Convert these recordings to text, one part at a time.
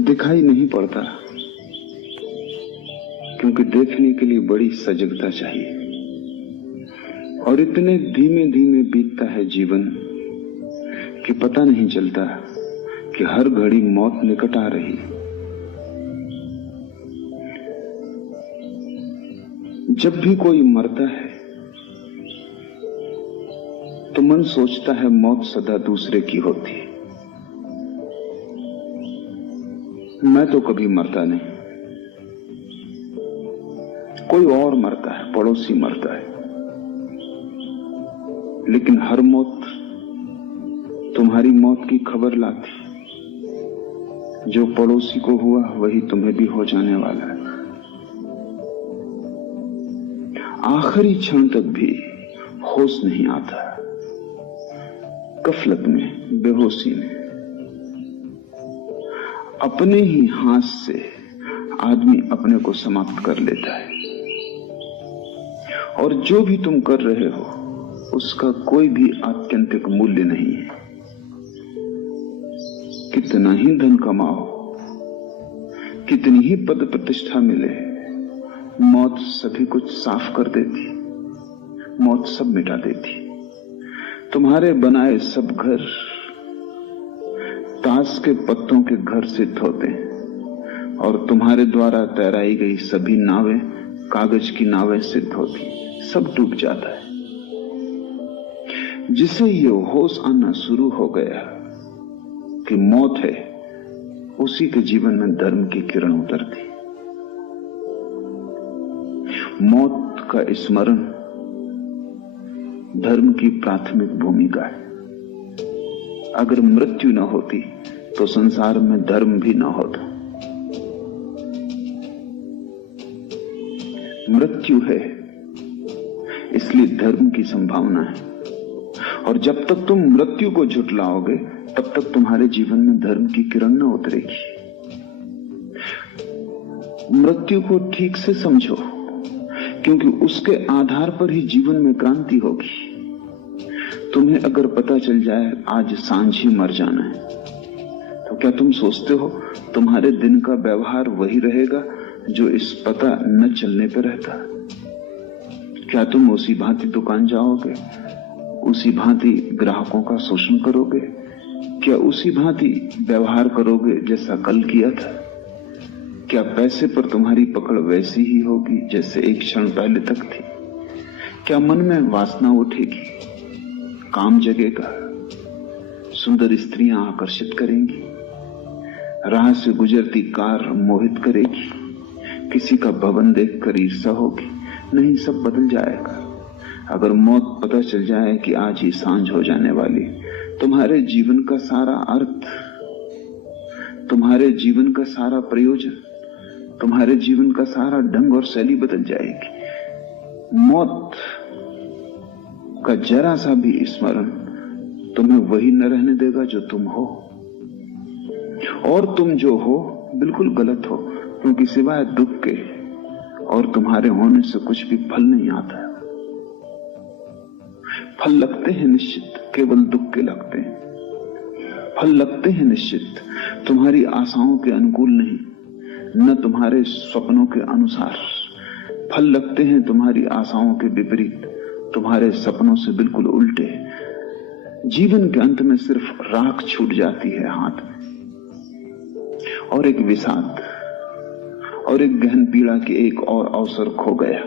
दिखाई नहीं पड़ता, क्योंकि देखने के लिए बड़ी सजगता चाहिए, और इतने धीमे धीमे बीतता है जीवन कि पता नहीं चलता कि हर घड़ी मौत निकट आ रही। जब भी कोई मरता है तो मन सोचता है मौत सदा दूसरे की होती। मैं तो कभी मरता नहीं, कोई और मरता है, पड़ोसी मरता है, लेकिन हर मौत तुम्हारी मौत की खबर लाती। जो पड़ोसी को हुआ वही तुम्हें भी हो जाने वाला है। आखिरी क्षण तक भी होश नहीं आता, गफलत में, बेहोशी में। अपने ही हाथ से आदमी अपने को समाप्त कर लेता है, और जो भी तुम कर रहे हो उसका कोई भी आत्यंतिक मूल्य नहीं है। कितना ही धन कमाओ, कितनी ही पद प्रतिष्ठा मिले, मौत सभी कुछ साफ कर देती, मौत सब मिटा देती। तुम्हारे बनाए सब घर ताश के पत्तों के घर सिद्ध होते हैं, और तुम्हारे द्वारा तैराई गई सभी नावें कागज की नावें सिद्ध होती, सब डूब जाता है। जिसे ये होश आना शुरू हो गया कि मौत है, उसी के जीवन में धर्म की किरण उतरती। मौत का स्मरण धर्म की प्राथमिक भूमिका है। अगर मृत्यु न होती तो संसार में धर्म भी न होता। मृत्यु है इसलिए धर्म की संभावना है, और जब तक तुम मृत्यु को झुठलाओगे तब तक तुम्हारे जीवन में धर्म की किरण न उतरेगी। मृत्यु को ठीक से समझो, क्योंकि उसके आधार पर ही जीवन में क्रांति होगी। तुम्हें अगर पता चल जाए आज सांझ ही मर जाना है, तो क्या तुम सोचते हो तुम्हारे दिन का व्यवहार वही रहेगा जो इस पता न चलने पर रहता? क्या तुम उसी भांति दुकान जाओगे, उसी भांति ग्राहकों का शोषण करोगे? क्या उसी भांति व्यवहार करोगे जैसा कल किया था? क्या पैसे पर तुम्हारी पकड़ वैसी ही होगी जैसे एक क्षण पहले तक थी? क्या मन में वासना उठेगी, काम जगेगा, सुंदर स्त्रियां आकर्षित करेंगी, राह से गुजरती कार मोहित करेगी, किसी का भवन देखकर ईर्ष्या होगी? नहीं, सब बदल जाएगा। अगर मौत पता चल जाए कि आज ही सांझ हो जाने वाली, तुम्हारे जीवन का सारा अर्थ, तुम्हारे जीवन का सारा प्रयोजन, तुम्हारे जीवन का सारा ढंग और शैली बदल जाएगी। मौत का जरा सा भी स्मरण तुम्हें वही न रहने देगा जो तुम हो, और तुम जो हो बिल्कुल गलत हो, क्योंकि सिवाय दुख के और तुम्हारे होने से कुछ भी फल नहीं आता। फल लगते हैं निश्चित, केवल दुख के लगते हैं। फल लगते हैं निश्चित, तुम्हारी आशाओं के अनुकूल नहीं, न तुम्हारे स्वप्नों के अनुसार। फल लगते हैं तुम्हारी आशाओं के विपरीत, तुम्हारे सपनों से बिल्कुल उल्टे। जीवन के अंत में सिर्फ राख छूट जाती है हाथ में, और एक विषाद और एक गहन पीड़ा की एक और अवसर खो गया।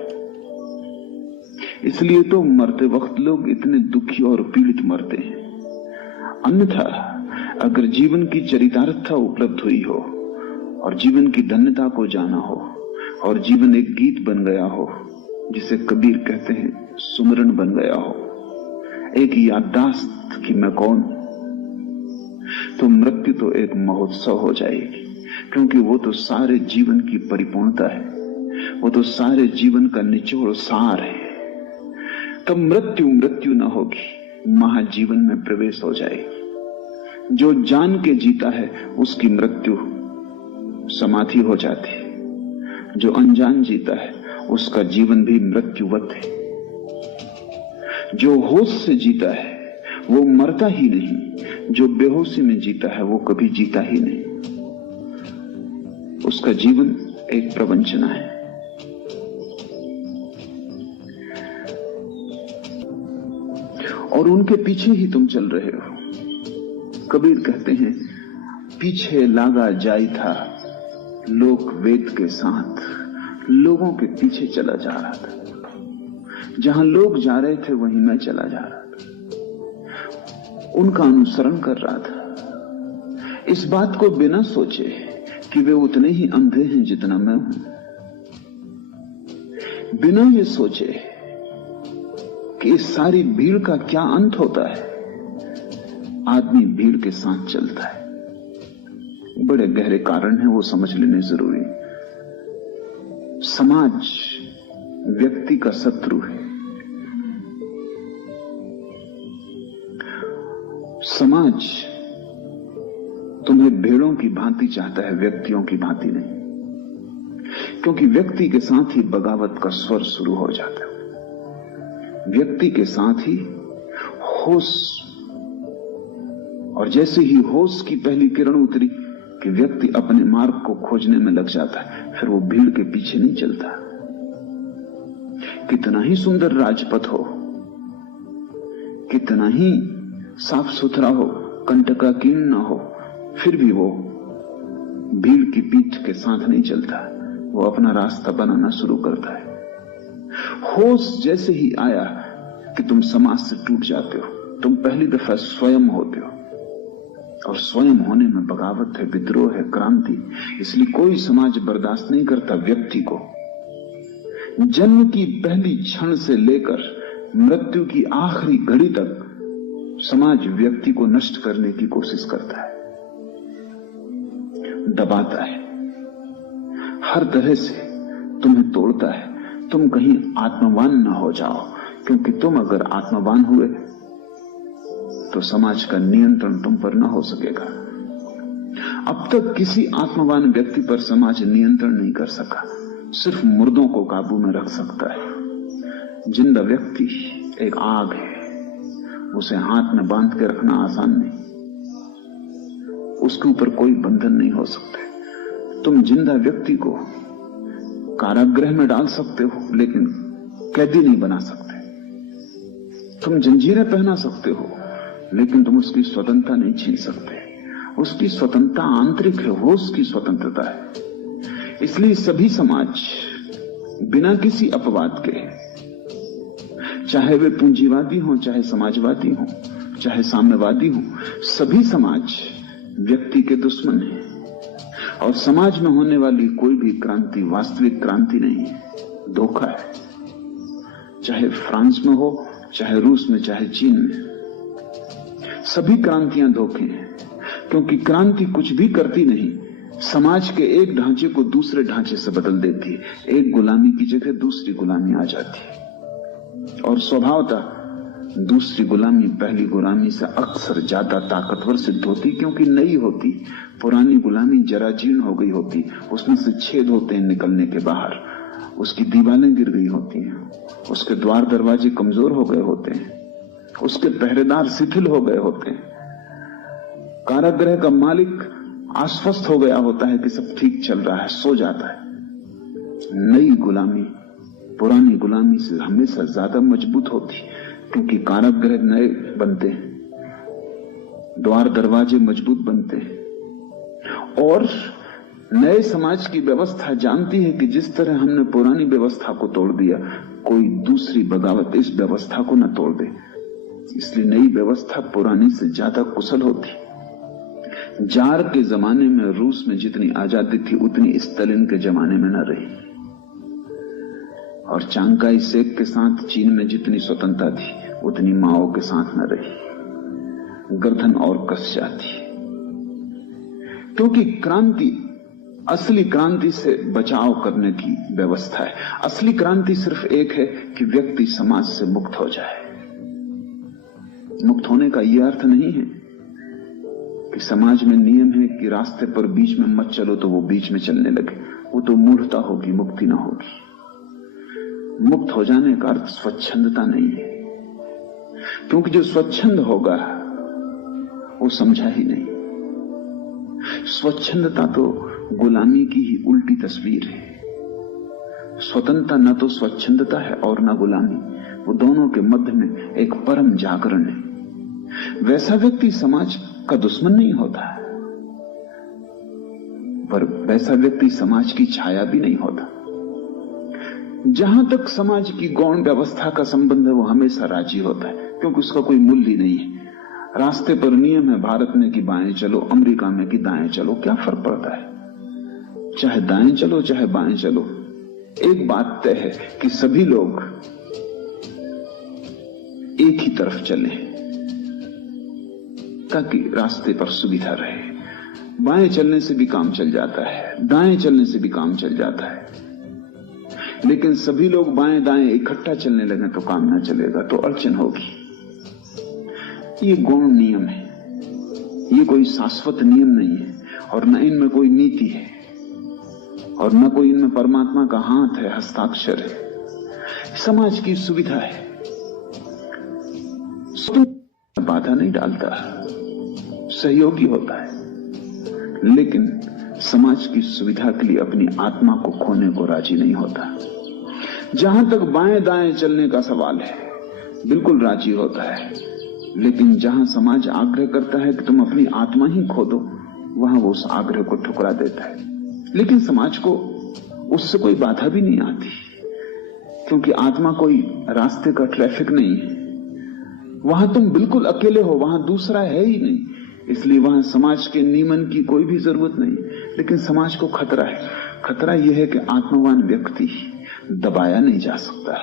इसलिए तो मरते वक्त लोग इतने दुखी और पीड़ित मरते हैं। अन्यथा अगर जीवन की चरितार्थता उपलब्ध हुई हो, और जीवन की धन्यता को जाना हो, और जीवन एक गीत बन गया हो, जिसे कबीर कहते हैं सुमरन बन गया हो, एक याददाश्त कि मैं कौन, तो मृत्यु तो एक महोत्सव हो जाएगी, क्योंकि वो तो सारे जीवन की परिपूर्णता है, वो तो सारे जीवन का निचोड़ सार है। तब मृत्यु मृत्यु न होगी, महाजीवन में प्रवेश हो जाएगी। जो जान के जीता है उसकी मृत्यु समाधि हो जाती है, जो अनजान जीता है उसका जीवन भी मृत्युवत है। जो होश से जीता है वो मरता ही नहीं, जो बेहोशी में जीता है वो कभी जीता ही नहीं। उसका जीवन एक प्रवंचना है। और उनके पीछे ही तुम चल रहे हो। कबीर कहते हैं, पीछे लागा जाई था लोक वेद के साथ, लोगों के पीछे चला जा रहा था। जहां लोग जा रहे थे वहीं मैं चला जा रहा था, उनका अनुसरण कर रहा था। इस बात को बिना सोचे कि वे उतने ही अंधे हैं जितना मैं हूं, बिना ये सोचे कि इस सारी भीड़ का क्या अंत होता है, आदमी भीड़ के साथ चलता है। बड़े गहरे कारण हैं, वो समझ लेने जरूरी। समाज व्यक्ति का शत्रु है। समाज तुम्हें भेड़ों की भांति चाहता है, व्यक्तियों की भांति नहीं। क्योंकि व्यक्ति के साथ ही बगावत का स्वर शुरू हो जाता है, व्यक्ति के साथ ही होश। और जैसे ही होश की पहली किरण उतरी कि व्यक्ति अपने मार्ग को खोजने में लग जाता है, फिर वो भीड़ के पीछे नहीं चलता। कितना ही सुंदर राजपथ हो, कितना ही साफ सुथरा हो, कंटकाकीर्ण न हो, फिर भी वो भीड़ की पीठ के साथ नहीं चलता। वो अपना रास्ता बनाना शुरू करता है। होश जैसे ही आया कि तुम समाज से टूट जाते हो, तुम पहली दफा स्वयं होते हो। और स्वयं होने में बगावत है, विद्रोह है, क्रांति। इसलिए कोई समाज बर्दाश्त नहीं करता व्यक्ति को। जन्म की पहली क्षण से लेकर मृत्यु की आखिरी घड़ी तक समाज व्यक्ति को नष्ट करने की कोशिश करता है, दबाता है, हर तरह से तुम्हें तोड़ता है। तुम कहीं आत्मवान न हो जाओ, क्योंकि तुम अगर आत्मवान हुए तो समाज का नियंत्रण तुम पर न हो सकेगा। अब तक किसी आत्मवान व्यक्ति पर समाज नियंत्रण नहीं कर सका, सिर्फ मुर्दों को काबू में रख सकता है। जिंदा व्यक्ति एक आग है, उसे हाथ में बांध के रखना आसान नहीं, उसके ऊपर कोई बंधन नहीं हो सकते। तुम जिंदा व्यक्ति को कारागृह में डाल सकते हो, लेकिन कैदी नहीं बना सकते। तुम जंजीरें पहना सकते हो, लेकिन तुम उसकी स्वतंत्रता नहीं छीन सकते। उसकी स्वतंत्रता आंतरिक है, वो उसकी स्वतंत्रता है। इसलिए सभी समाज बिना किसी अपवाद के, चाहे वे पूंजीवादी हों, चाहे समाजवादी हों, चाहे साम्यवादी हों, सभी समाज व्यक्ति के दुश्मन हैं। और समाज में होने वाली कोई भी क्रांति वास्तविक क्रांति नहीं है, धोखा है। चाहे फ्रांस में हो, चाहे रूस में, चाहे चीन में, सभी क्रांतियां धोखे हैं। क्योंकि क्रांति कुछ भी करती नहीं, समाज के एक ढांचे को दूसरे ढांचे से बदल देती है। एक गुलामी की जगह दूसरी गुलामी आ जाती है। और स्वभावतः दूसरी गुलामी पहली गुलामी से अक्सर ज्यादा ताकतवर सिद्ध होती, क्योंकि नई होती। पुरानी गुलामी जरा जीर्ण हो गई होती, उसमें से छेद होते हैं निकलने के बाहर, उसकी दीवारें गिर गई होती हैं, उसके द्वार दरवाजे कमजोर हो गए होते हैं, उसके पहरेदार शिथिल हो गए होते हैं। कारागृह का मालिक आश्वस्त हो गया होता है कि सब ठीक चल रहा है, सो जाता है। नई गुलामी पुरानी गुलामी से हमेशा ज्यादा मजबूत होती, क्योंकि कारागृह नए बनते हैं, द्वार दरवाजे मजबूत बनते हैं। और नए समाज की व्यवस्था जानती है कि जिस तरह हमने पुरानी व्यवस्था को तोड़ दिया, कोई दूसरी बगावत इस व्यवस्था को न तोड़ दे। इसलिए नई व्यवस्था पुरानी से ज्यादा कुशल होती। जार के जमाने में रूस में जितनी आजादी थी, उतनी स्टालिन के जमाने में न रही। और चांगकाई शेक के साथ चीन में जितनी स्वतंत्रता थी, उतनी माओ के साथ न रही। गर्दन और कस जाती, क्योंकि क्रांति असली क्रांति से बचाव करने की व्यवस्था है। असली क्रांति सिर्फ एक है कि व्यक्ति समाज से मुक्त हो जाए। मुक्त होने का यह अर्थ नहीं है कि समाज में नियम है कि रास्ते पर बीच में मत चलो तो वो बीच में चलने लगे। वो तो मूढ़ता होगी, मुक्ति ना होगी। मुक्त हो जाने का अर्थ स्वच्छंदता नहीं है, क्योंकि जो स्वच्छंद होगा वो समझा ही नहीं। स्वच्छंदता तो गुलामी की ही उल्टी तस्वीर है। स्वतंत्रता न तो स्वच्छंदता है और न गुलामी, वो दोनों के मध्य में एक परम जागरण है। वैसा व्यक्ति समाज का दुश्मन नहीं होता, पर वैसा व्यक्ति समाज की छाया भी नहीं होता। जहां तक समाज की गौण व्यवस्था का संबंध है वो हमेशा राजी होता है, क्योंकि उसका कोई मूल्य ही नहीं है। रास्ते पर नियम है भारत में कि बाएं चलो, अमेरिका में कि दाएं चलो, क्या फर्क पड़ता है? चाहे दाएं चलो चाहे बाएं चलो, एक बात तय है कि सभी लोग एक ही तरफ चले ताकि रास्ते पर सुविधा रहे। बाएं चलने से भी काम चल जाता है, दाएं चलने से भी काम चल जाता है, लेकिन सभी लोग बाएं दाएं इकट्ठा चलने लगे तो काम ना चलेगा, तो अड़चन होगी। ये गौण नियम है, ये कोई शाश्वत नियम नहीं है, और न इनमें कोई नीति है, और न कोई इनमें परमात्मा का हाथ है, हस्ताक्षर है। समाज की सुविधा है, बाधा नहीं डालता, सहयोगी होता है, लेकिन समाज की सुविधा के लिए अपनी आत्मा को खोने को राजी नहीं होता। जहां तक बाएं दाएं चलने का सवाल है, बिल्कुल राजी होता है, लेकिन जहां समाज आग्रह करता है कि तुम अपनी आत्मा ही खो दो, वहां वो उस आग्रह को ठुकरा देता है। लेकिन समाज को उससे कोई बाधा भी नहीं आती, क्योंकि आत्मा कोई रास्ते का ट्रैफिक नहीं है। वहां तुम बिल्कुल अकेले हो, वहां दूसरा है ही नहीं, इसलिए वहां समाज के नियमन की कोई भी जरूरत नहीं। लेकिन समाज को खतरा है। खतरा यह है कि आत्मवान व्यक्ति दबाया नहीं जा सकता,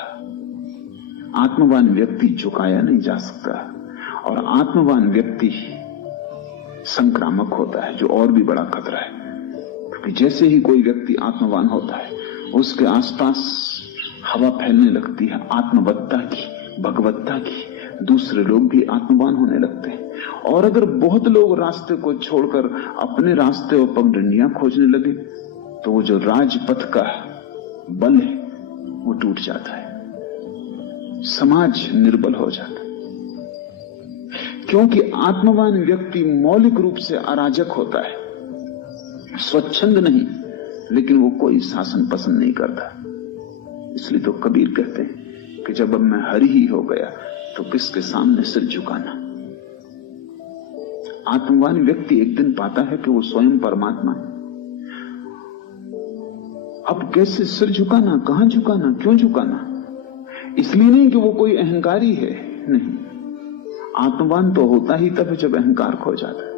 आत्मवान व्यक्ति झुकाया नहीं जा सकता, और आत्मवान व्यक्ति संक्रामक होता है, जो और भी बड़ा खतरा है। क्योंकि जैसे ही कोई व्यक्ति आत्मवान होता है, उसके आसपास हवा फैलने लगती है आत्मवत्ता की, भगवत्ता की। दूसरे लोग भी आत्मवान होने लगते हैं, और अगर बहुत लोग रास्ते को छोड़कर अपने रास्ते और पगडंडियां खोजने लगे, तो वो जो राजपथ का बल है वो टूट जाता है, समाज निर्बल हो जाता है। क्योंकि आत्मवान व्यक्ति मौलिक रूप से अराजक होता है, स्वच्छंद नहीं, लेकिन वो कोई शासन पसंद नहीं करता। इसलिए तो कबीर कहते हैं कि जब अब मैं हरि ही हो गया तो किसके सामने सिर झुकाना। आत्मवान व्यक्ति एक दिन पाता है कि वो स्वयं परमात्मा है। अब कैसे सिर झुकाना, कहां झुकाना, क्यों झुकाना? इसलिए नहीं कि वो कोई अहंकारी है, नहीं। आत्मवान तो होता ही तब है जब अहंकार खो जाता है।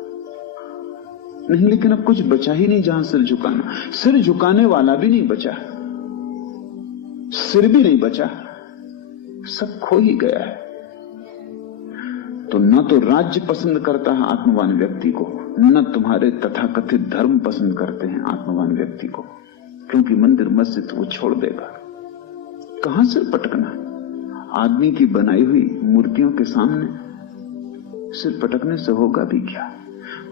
नहीं, लेकिन अब कुछ बचा ही नहीं जहां सिर झुकाना। सिर झुकाने वाला भी नहीं बचा, सिर भी नहीं बचा, सब खो ही गया है। तो न तो राज्य पसंद करता है आत्मवान व्यक्ति को, न तुम्हारे तथाकथित धर्म पसंद करते हैं आत्मवान व्यक्ति को, क्योंकि मंदिर मस्जिद वो छोड़ देगा। कहां सिर पटकना? आदमी की बनाई हुई मूर्तियों के सामने सिर पटकने से होगा भी क्या?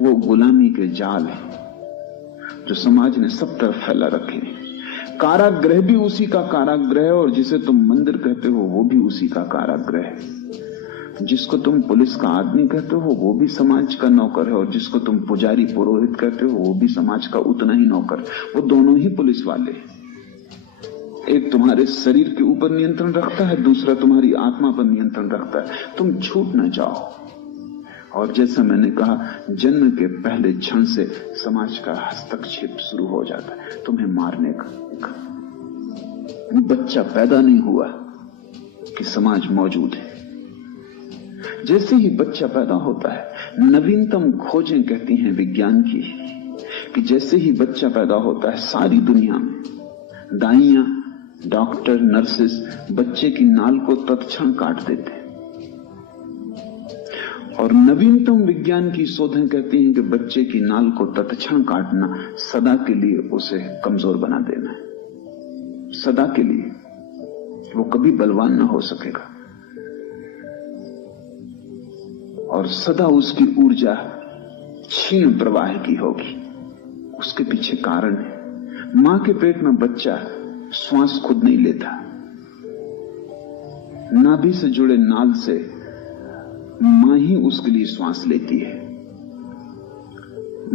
वो गुलामी के जाल है जो समाज ने सब तरफ फैला रखे। कारागृह भी उसी का कारागृह है, और जिसे तुम मंदिर कहते हो वो भी उसी का कारागृह है। जिसको तुम पुलिस का आदमी कहते हो वो भी समाज का नौकर है, और जिसको तुम पुजारी पुरोहित कहते हो वो भी समाज का उतना ही नौकर। वो दोनों ही पुलिस वाले। एक तुम्हारे शरीर के ऊपर नियंत्रण रखता है, दूसरा तुम्हारी आत्मा पर नियंत्रण रखता है। तुम छूट न जाओ। और जैसा मैंने कहा, जन्म के पहले क्षण से समाज का हस्तक्षेप शुरू हो जाता है तुम्हें मारने का। बच्चा पैदा नहीं हुआ कि समाज मौजूद है। जैसे ही बच्चा पैदा होता है, नवीनतम खोजें कहती हैं विज्ञान की कि जैसे ही बच्चा पैदा होता है, सारी दुनिया में दाइयां, डॉक्टर, नर्सेस बच्चे की नाल को तत्क्षण काट देते हैं। और नवीनतम विज्ञान की शोधें कहती हैं कि बच्चे की नाल को तत्क्षण काटना सदा के लिए उसे कमजोर बना देना है, सदा के लिए। वो कभी बलवान ना हो सकेगा, और सदा उसकी ऊर्जा क्षीण प्रवाह की होगी। उसके पीछे कारण है। मां के पेट में बच्चा श्वास खुद नहीं लेता, नाभि से जुड़े नाल से मां ही उसके लिए श्वास लेती है।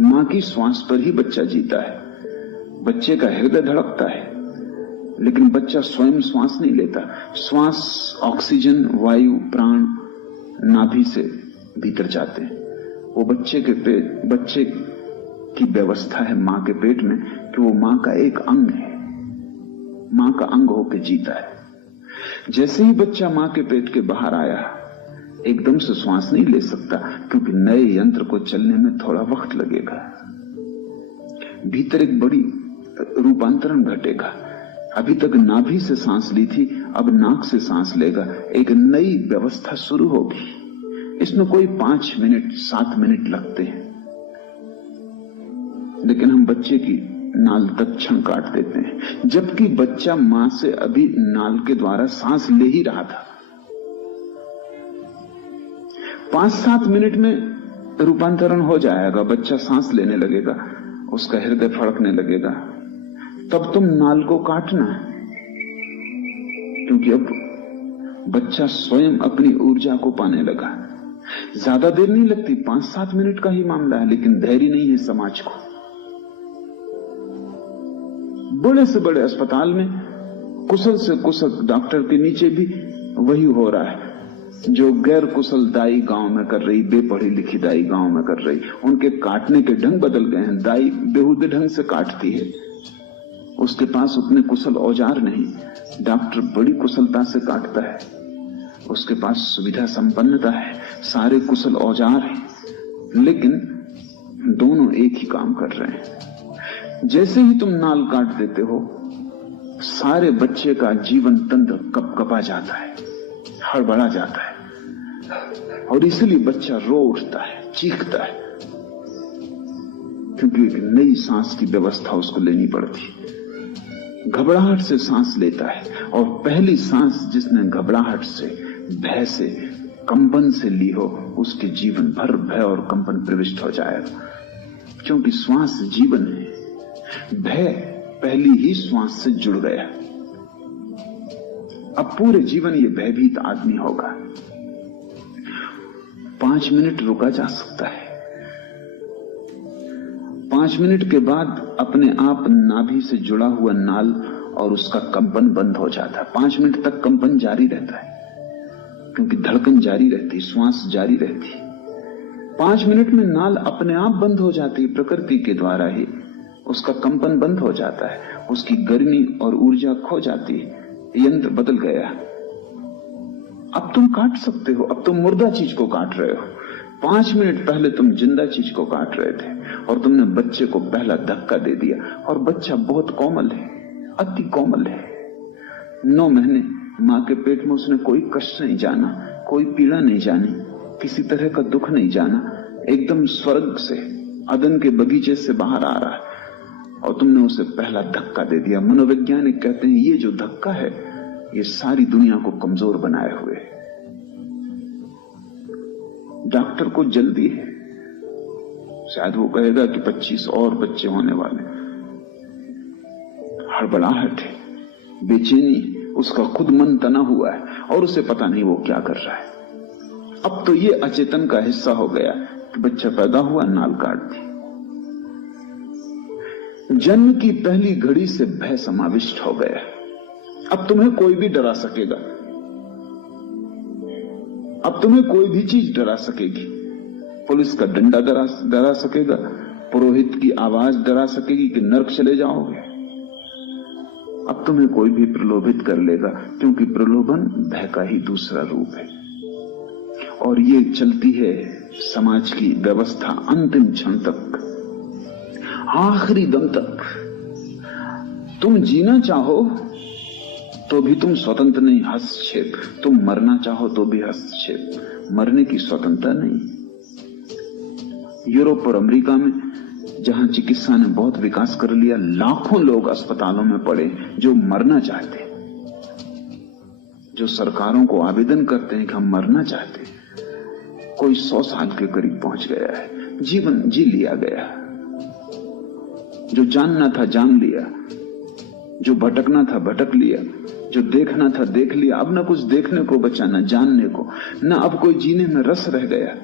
मां की श्वास पर ही बच्चा जीता है। बच्चे का हृदय धड़कता है, लेकिन बच्चा स्वयं श्वास नहीं लेता। श्वास, ऑक्सीजन, वायु, प्राण नाभि से भीतर जाते हैं। वो बच्चे की व्यवस्था है मां के पेट में कि वो मां का एक अंग है, मां का अंग होकर जीता है। जैसे ही बच्चा मां के पेट के बाहर आया, एकदम से श्वास नहीं ले सकता, क्योंकि नए यंत्र को चलने में थोड़ा वक्त लगेगा। भीतर एक बड़ी रूपांतरण घटेगा। अभी तक नाभि से सांस ली थी, अब नाक से सांस लेगा। एक नई व्यवस्था शुरू होगी। इसमें कोई 5 मिनट 7 मिनट लगते हैं, लेकिन हम बच्चे की नाल तत्क्षण काट देते हैं, जबकि बच्चा मां से अभी नाल के द्वारा सांस ले ही रहा था। 5-7 मिनट में रूपांतरण हो जाएगा, बच्चा सांस लेने लगेगा, उसका हृदय फड़कने लगेगा। तब तुम नाल को काटना, क्योंकि अब बच्चा स्वयं अपनी ऊर्जा को पाने लगा। ज्यादा देर नहीं लगती, 5-7 मिनट का ही मामला है, लेकिन धैर्य नहीं है समाज को। बड़े से बड़े अस्पताल में कुशल से कुशल डॉक्टर के नीचे भी वही हो रहा है जो गैर कुशल दाई गांव में कर रही, बेपढ़ी लिखी दाई गांव में कर रही। उनके काटने के ढंग बदल गए हैं। दाई बेहुदे ढंग से काटती है, उसके पास उतने कुशल औजार नहीं। डॉक्टर बड़ी कुशलता से काटता है, उसके पास सुविधा संपन्नता है, सारे कुशल औजार हैं, लेकिन दोनों एक ही काम कर रहे हैं। जैसे ही तुम नाल काट देते हो, सारे बच्चे का जीवन तंत्र कपकपा जाता है, हड़बड़ा जाता है, और इसलिए बच्चा रो उठता है, चीखता है, क्योंकि एक नई सांस की व्यवस्था उसको लेनी पड़ती। घबराहट से सांस लेता है, और पहली सांस जिसने घबराहट से, भय से, कंपन से ली हो, उसके जीवन भर भय और कंपन प्रविष्ट हो जाएगा, क्योंकि श्वास जीवन है। भय पहली ही श्वास से जुड़ गया। अब पूरे जीवन ये भयभीत आदमी होगा। 5 मिनट रुका जा सकता है। 5 मिनट के बाद अपने आप नाभि से जुड़ा हुआ नाल और उसका कंपन बंद हो जाता है। 5 मिनट तक कंपन जारी रहता है, क्योंकि धड़कन जारी रहती, श्वास जारी रहती। 5 मिनट में नाल अपने आप बंद हो जाती है, प्रकृति के द्वारा ही उसका कंपन बंद हो जाता है, उसकी गर्मी और ऊर्जा खो जाती है। यंत्र बदल गया। अब तुम काट सकते हो, अब तुम मुर्दा चीज को काट रहे हो। 5 मिनट पहले तुम जिंदा चीज को काट रहे थे, और तुमने बच्चे को पहला धक्का दे दिया। और बच्चा बहुत कोमल है, अति कोमल है। 9 महीने मां के पेट में उसने कोई कष्ट नहीं जाना, कोई पीड़ा नहीं जानी, किसी तरह का दुख नहीं जाना। एकदम स्वर्ग से, अदन के बगीचे से बाहर आ रहा है, और तुमने उसे पहला धक्का दे दिया। मनोवैज्ञानिक कहते हैं ये जो धक्का है, ये सारी दुनिया को कमजोर बनाए हुए है। डॉक्टर को जल्दी है, शायद वो कहेगा कि 25 और बच्चे होने वाले। हड़बड़ाहट है, बेचैनी, उसका खुद मन तना हुआ है, और उसे पता नहीं वो क्या कर रहा है। अब तो ये अचेतन का हिस्सा हो गया कि बच्चा पैदा हुआ, नाल काट दी। जन्म की पहली घड़ी से भय समाविष्ट हो गया। अब तुम्हें कोई भी डरा सकेगा, अब तुम्हें कोई भी चीज डरा सकेगी। पुलिस का डंडा डरा सकेगा, पुरोहित की आवाज डरा सकेगी कि नर्क चले जाओगे। अब तुम्हें कोई भी प्रलोभित कर लेगा, क्योंकि प्रलोभन भय का ही दूसरा रूप है। और ये चलती है समाज की व्यवस्था अंतिम क्षण तक, आखिरी दम तक। तुम जीना चाहो तो भी तुम स्वतंत्र नहीं, हस्तक्षेप। तुम मरना चाहो तो भी हस्तक्षेप, मरने की स्वतंत्रता नहीं। यूरोप और अमेरिका में जहां चिकित्सा ने बहुत विकास कर लिया, लाखों लोग अस्पतालों में पड़े जो मरना चाहते, जो सरकारों को आवेदन करते हैं कि हम मरना चाहते। कोई 100 साल के करीब पहुंच गया है, जीवन जी लिया गया। जो जानना था जान लिया, जो भटकना था भटक लिया, जो देखना था देख लिया। अब न कुछ देखने को बचा, न जानने को, न अब कोई जीने में रस रह गया।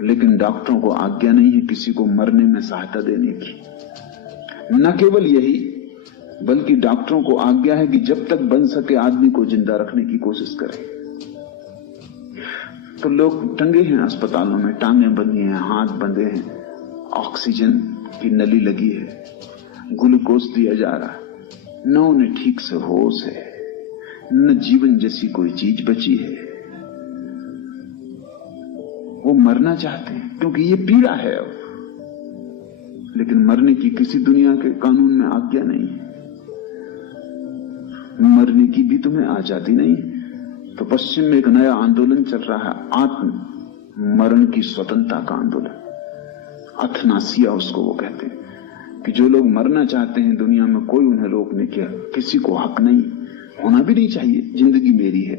लेकिन डॉक्टरों को आज्ञा नहीं है किसी को मरने में सहायता देने की, न केवल यही, बल्कि डॉक्टरों को आज्ञा है कि जब तक बन सके आदमी को जिंदा रखने की कोशिश करें। तो लोग टंगे हैं अस्पतालों में, टांगे बंधी हैं, हाथ बंधे हैं, ऑक्सीजन की नली लगी है, ग्लूकोज दिया जा रहा है, न उन्हें ठीक से होश है, न जीवन जैसी कोई चीज बची है। वो मरना चाहते हैं क्योंकि ये पीड़ा है अब, लेकिन मरने की किसी दुनिया के कानून में आज्ञा नहीं है। मरने की भी तुम्हें आजादी नहीं। तो पश्चिम में एक नया आंदोलन चल रहा है, आत्म मरण की स्वतंत्रता का आंदोलन। अथनासिया उसको वो कहते हैं कि जो लोग मरना चाहते हैं दुनिया में कोई उन्हें रोकने के, किसी को हक नहीं, होना भी नहीं चाहिए। जिंदगी मेरी है,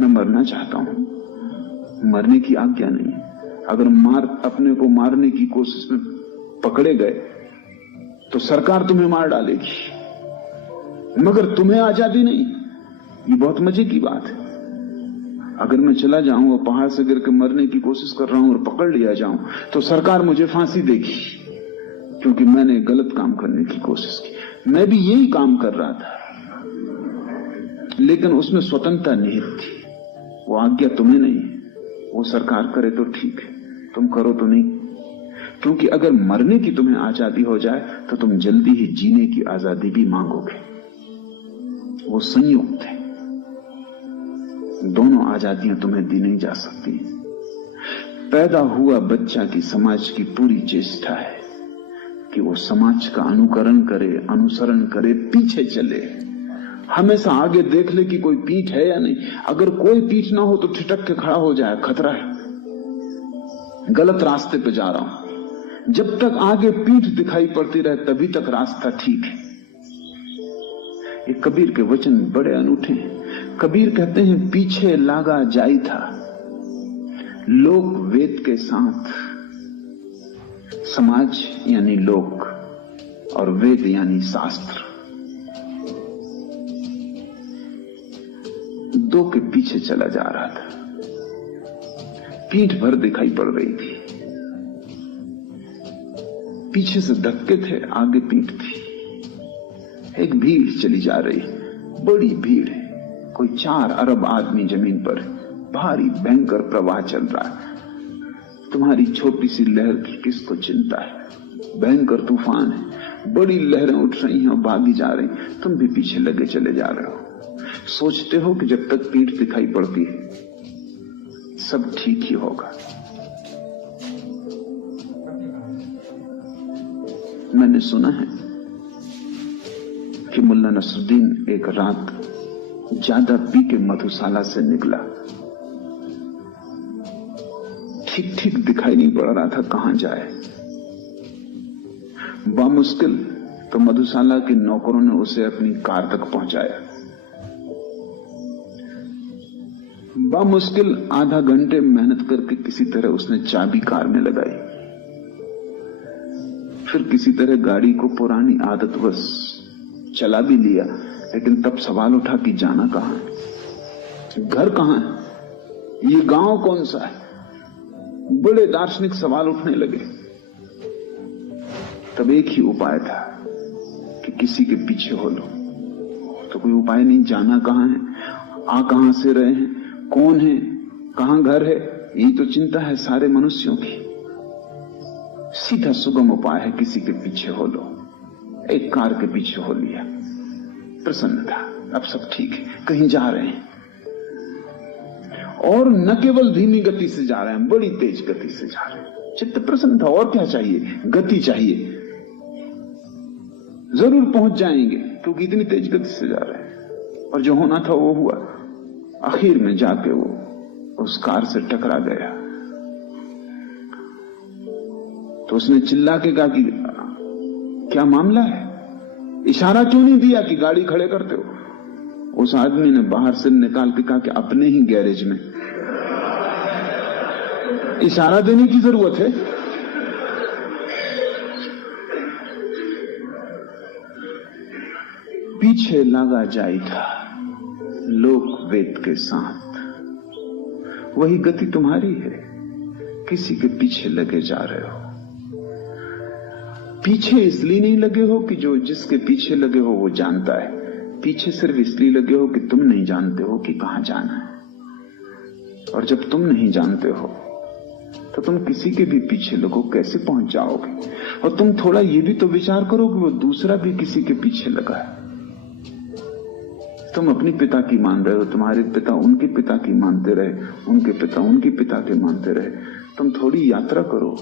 मैं मरना चाहता हूं, मरने की आज्ञा नहीं है। अगर अपने को मारने की कोशिश में पकड़े गए तो सरकार तुम्हें मार डालेगी, मगर तुम्हें आजादी नहीं। ये बहुत मजे की बात है। अगर मैं चला जाऊं और पहाड़ से गिर के मरने की कोशिश कर रहा हूं और पकड़ लिया जाऊं तो सरकार मुझे फांसी देगी, क्योंकि मैंने गलत काम करने की कोशिश की। मैं भी यही काम कर रहा था, लेकिन उसमें स्वतंत्रता निहित थी। वो आज्ञा तुम्हें नहीं है। वो सरकार करे तो ठीक है, तुम करो तो नहीं। क्योंकि अगर मरने की तुम्हें आजादी हो जाए तो तुम जल्दी ही जीने की आजादी भी मांगोगे। वो संयुक्त है, दोनों आजादियां तुम्हें दी नहीं जा सकती। पैदा हुआ बच्चा की समाज की पूरी चेष्टा है कि वो समाज का अनुकरण करे, अनुसरण करे, पीछे चले, हमेशा आगे देख ले कि कोई पीठ है या नहीं। अगर कोई पीठ ना हो तो ठिठक के खड़ा हो जाए, खतरा है, गलत रास्ते पे जा रहा हूं। जब तक आगे पीठ दिखाई पड़ती रहे तभी तक रास्ता ठीक है। ये कबीर के वचन बड़े अनूठे हैं। कबीर कहते हैं, पीछे लागा जाई था लोक वेद के साथ। समाज यानी लोक और वेद यानी शास्त्र, दो के पीछे चला जा रहा था। पीठ भर दिखाई पड़ रही थी, पीछे से धक्के थे, आगे पीठ थी। एक भीड़ चली जा रही, बड़ी भीड़ है, कोई 4 अरब आदमी जमीन पर, भारी भयंकर प्रवाह चल रहा है। तुम्हारी छोटी सी लहर की किसको चिंता है? भयंकर तूफान है, बड़ी लहरें उठ रही हैं और भागी जा रही, तुम भी पीछे लगे चले जा रहे हो। सोचते हो कि जब तक पीठ दिखाई पड़ती है सब ठीक ही होगा। मैंने सुना है कि मुल्ला नसरुद्दीन एक रात ज्यादा पी के मधुशाला से निकला। ठीक ठीक दिखाई नहीं पड़ रहा था कहां जाए। बामुश्किल तो मधुशाला के नौकरों ने उसे अपनी कार तक पहुंचाया। बामुश्किल आधा घंटे मेहनत करके किसी तरह उसने चाबी कार में लगाई। फिर किसी तरह गाड़ी को पुरानी आदतवश चला भी लिया, लेकिन तब सवाल उठा कि जाना कहां है, घर कहां है, ये गांव कौन सा है। बड़े दार्शनिक सवाल उठने लगे। तब एक ही उपाय था कि किसी के पीछे हो लो। तो कोई उपाय नहीं, जाना कहां है, आ कहां से रहे हैं, कौन है, कहां घर है, यही तो चिंता है सारे मनुष्यों की। सीधा सुगम उपाय है, किसी के पीछे हो लो। एक कार के पीछे हो लिया, प्रसन्न था, अब सब ठीक है, कहीं जा रहे हैं। और न केवल धीमी गति से जा रहे हैं, बड़ी तेज गति से जा रहे हैं। चित्त प्रसन्न था, और क्या चाहिए, गति चाहिए, जरूर पहुंच जाएंगे, क्योंकि इतनी तेज गति से जा रहे हैं। और जो होना था वो हुआ। आखिर में जाके वो उस कार से टकरा गया। तो उसने चिल्ला के कहा कि क्या मामला है, इशारा क्यों नहीं दिया कि गाड़ी खड़े करते हो। उस आदमी ने बाहर से निकाल के कहा कि अपने ही गैरेज में। इशारा देने की जरूरत है। पीछे लगा जाई था लोक वेद के साथ। वही गति तुम्हारी है, किसी के पीछे लगे जा रहे हो। पीछे इसलिए नहीं लगे हो कि जो जिसके पीछे लगे हो वो जानता है, पीछे सिर्फ इसलिए लगे हो कि तुम नहीं जानते हो कि कहां जाना है। और जब तुम नहीं जानते हो तो तुम किसी के भी पीछे लगो कैसे पहुंच जाओगे। और तुम थोड़ा ये भी तो विचार करो कि वो दूसरा भी किसी के पीछे लगा है। तुम अपनी पिता की मान रहे हो, तुम्हारे पिता उनके पिता की मानते रहे, उनके पिता उनके पिता के मानते रहे। तुम थोड़ी यात्रा करो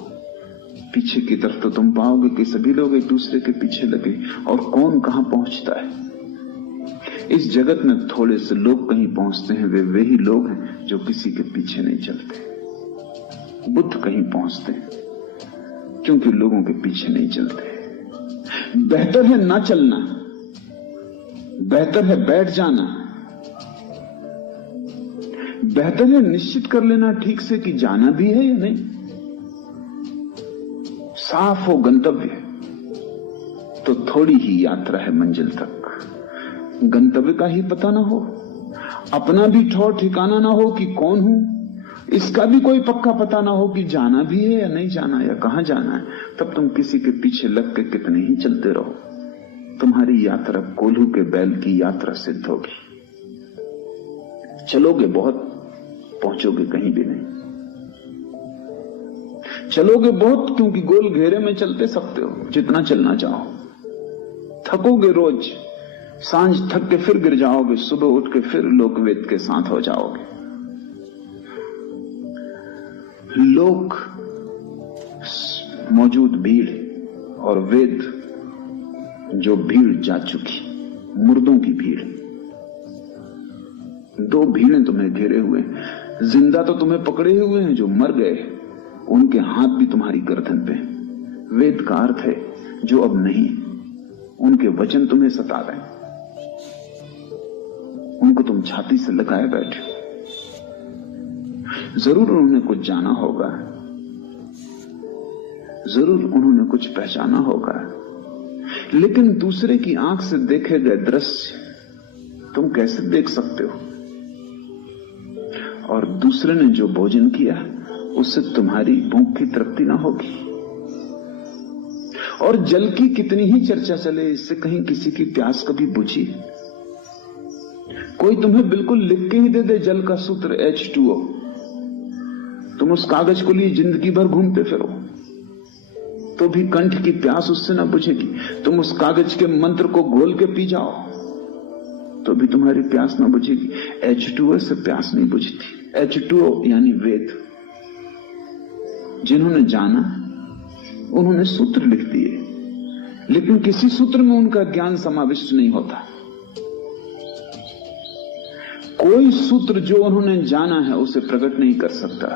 पीछे की तरफ तो तुम पाओगे कि सभी लोग एक दूसरे के पीछे लगे और कौन कहां पहुंचता है। इस जगत में थोड़े से लोग कहीं पहुंचते हैं, वे वही लोग हैं जो किसी के पीछे नहीं चलते। बुद्ध कहीं पहुंचते हैं क्योंकि लोगों के पीछे नहीं चलते। बेहतर है ना चलना, बेहतर है बैठ जाना, बेहतर है निश्चित कर लेना ठीक से कि जाना भी है या नहीं। साफ हो गंतव्य तो थोड़ी ही यात्रा है मंजिल तक। गंतव्य का ही पता ना हो, अपना भी ठौर ठिकाना ना हो कि कौन हूं, इसका भी कोई पक्का पता ना हो कि जाना भी है या नहीं जाना या कहां जाना है, तब तुम किसी के पीछे लग के कितने ही चलते रहो, तुम्हारी यात्रा कोल्हू के बैल की यात्रा सिद्ध होगी। चलोगे बहुत, पहुंचोगे कहीं भी नहीं। चलोगे बहुत क्योंकि गोल घेरे में चलते सकते हो जितना चलना चाहो। थकोगे रोज, सांझ थक के फिर गिर जाओगे, सुबह उठ के फिर लोकवेद के साथ हो जाओगे। लोक मौजूद भीड़ और वेद जो भीड़ जा चुकी, मुर्दों की भीड़। दो भीड़ें तुम्हें घेरे हुए, जिंदा तो तुम्हें पकड़े हुए हैं, जो मर गए उनके हाथ भी तुम्हारी गर्दन पे। वेद का अर्थ है जो अब नहीं, उनके वचन तुम्हें सता रहे हैं, उनको तुम छाती से लगाए बैठे हो। जरूर उन्होंने कुछ जाना होगा, जरूर उन्होंने कुछ पहचाना होगा, लेकिन दूसरे की आंख से देखे गए दृश्य तुम कैसे देख सकते हो। और दूसरे ने जो भोजन किया उससे तुम्हारी भूख की तृप्ति ना होगी। और जल की कितनी ही चर्चा चले, इससे कहीं किसी की प्यास कभी बुझी? कोई तुम्हें बिल्कुल लिख के ही दे दे जल का सूत्र H2O, तुम उस कागज को लिए जिंदगी भर घूमते फिरो तो भी कंठ की प्यास उससे ना बुझेगी। तुम उस कागज के मंत्र को घोल के पी जाओ तो भी तुम्हारी प्यास ना बुझेगी। H2O से प्यास नहीं बुझती। H2O यानी वेद। जिन्होंने जाना उन्होंने सूत्र लिख दिए, लेकिन किसी सूत्र में उनका ज्ञान समाविष्ट नहीं होता। कोई सूत्र जो उन्होंने जाना है उसे प्रकट नहीं कर सकता।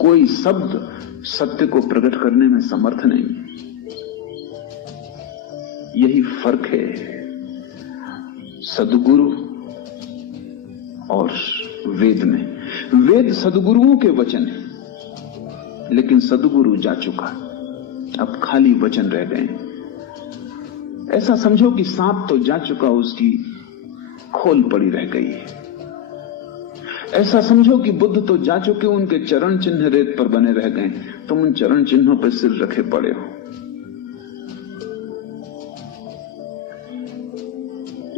कोई शब्द सत्य को प्रकट करने में समर्थ नहीं। यही फर्क है सद्गुरु और वेद में। वेद सद्गुरुओं के वचन है, लेकिन सद्गुरु जा चुका, अब खाली वचन रह गए। ऐसा समझो कि सांप तो जा चुका, उसकी खोल पड़ी रह गई है। ऐसा समझो कि बुद्ध तो जा चुके, उनके चरण चिन्ह रेत पर बने रह गए, तुम उन चरण चिन्हों पर सिर रखे पड़े हो।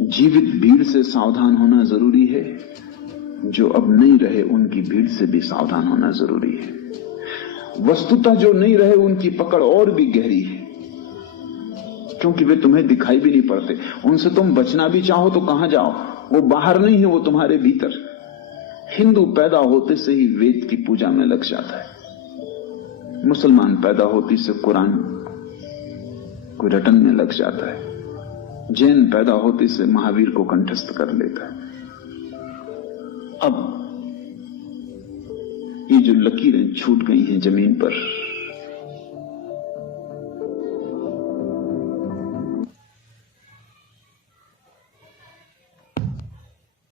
जीवित भीड़ से सावधान होना जरूरी है, जो अब नहीं रहे उनकी भीड़ से भी सावधान होना जरूरी है। वस्तुतः जो नहीं रहे उनकी पकड़ और भी गहरी है, क्योंकि वे तुम्हें दिखाई भी नहीं पड़ते। उनसे तुम बचना भी चाहो तो कहां जाओ, वो बाहर नहीं है, वो तुम्हारे भीतर। हिंदू पैदा होते से ही वेद की पूजा में लग जाता है, मुसलमान पैदा होती से कुरान को रटन में लग जाता है, जैन पैदा होती से महावीर को कंठस्थ कर लेता है। अब ये जो लकीरें छूट गई हैं जमीन पर,